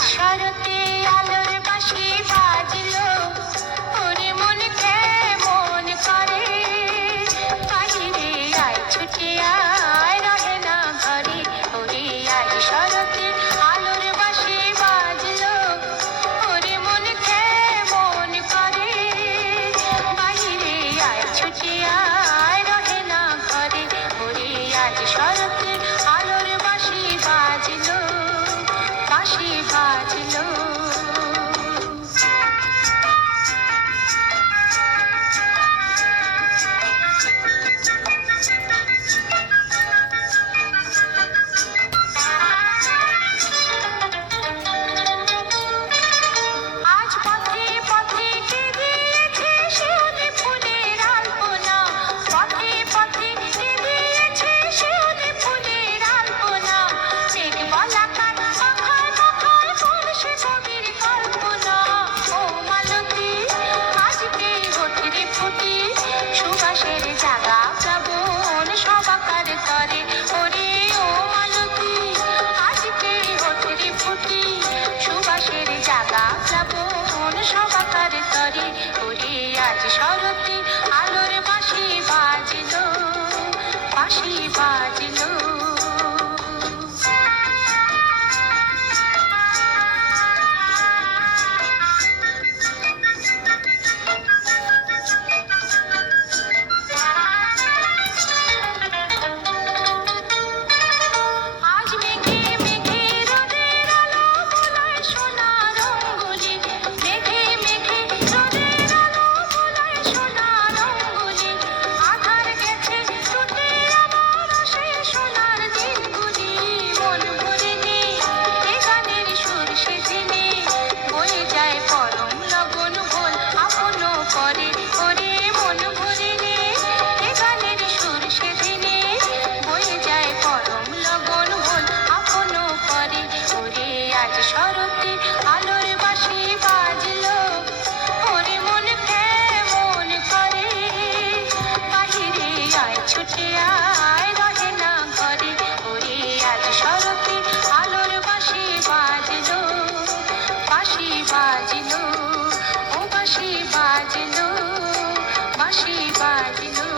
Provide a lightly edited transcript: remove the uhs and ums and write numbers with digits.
শরতে আলোর বাঁশি বাজলো, ওরে মন কেমন করে, বাহিরে আয় ছুটে আয় রহে না ঘরে। ওরে আজ শরতে আলোর বাঁশি বাজলো, ওরে মন কেমন করে, বাহিরে আয় ছুটে আয় রহে না ঘরে। ওরে আজ শরতে আলোর বাঁশি বাজলো, বাঁশি বাজলো। আজ পথে পথে কে দিয়েছে শিউলি ফুলের আলপনা, পথে পথে কে দিয়েছে শিউলি ফুলের আলপনা। মেঘ বলাকার পাখায় পাখায় পড়ছে কবির কল্পনা। ও মালতী আজকে হঠরে ফুটি, সুবাসের জাগা প্লাবন সবাকার তরে। ওরে ও মালতী আজকে হঠরে ফুটি, সুবাসের জাগা প্লাবন সবাকার তরে। ওরে আজ শরতে আলোর বাঁশি বাজলো, বাঁশি বাজলো। আজ মেঘে মেঘে রোদের আলো বোলায় সোনার অঙ্গুলি, মেঘে মেঘে রোদের আলো বোলায় সোনার অঙ্গুলি। আধার গেছে টুটে আমার আসে সোনার দিনগুলি। মন ভরে নে এ গানের সুর সেদিনে, বয়ে যায় পরম লগন ভোল আপন করে। ওরে মন ভরে নে এ গানের সুর সেদিনে, বয়ে যায় পরম লগন ভোল আপন করে। ওরে আজ শরতে আলোর বাঁশি বাজলো, ওরে মন কেমন করে, বাহিরে আয় ছুটে আয় রহে না ঘরে। ওরে আজ শরতে আলোর বাঁশি বাজলো, বাঁশি বাজলো, ও বাঁশি বাজলো, বাঁশি বাজলো।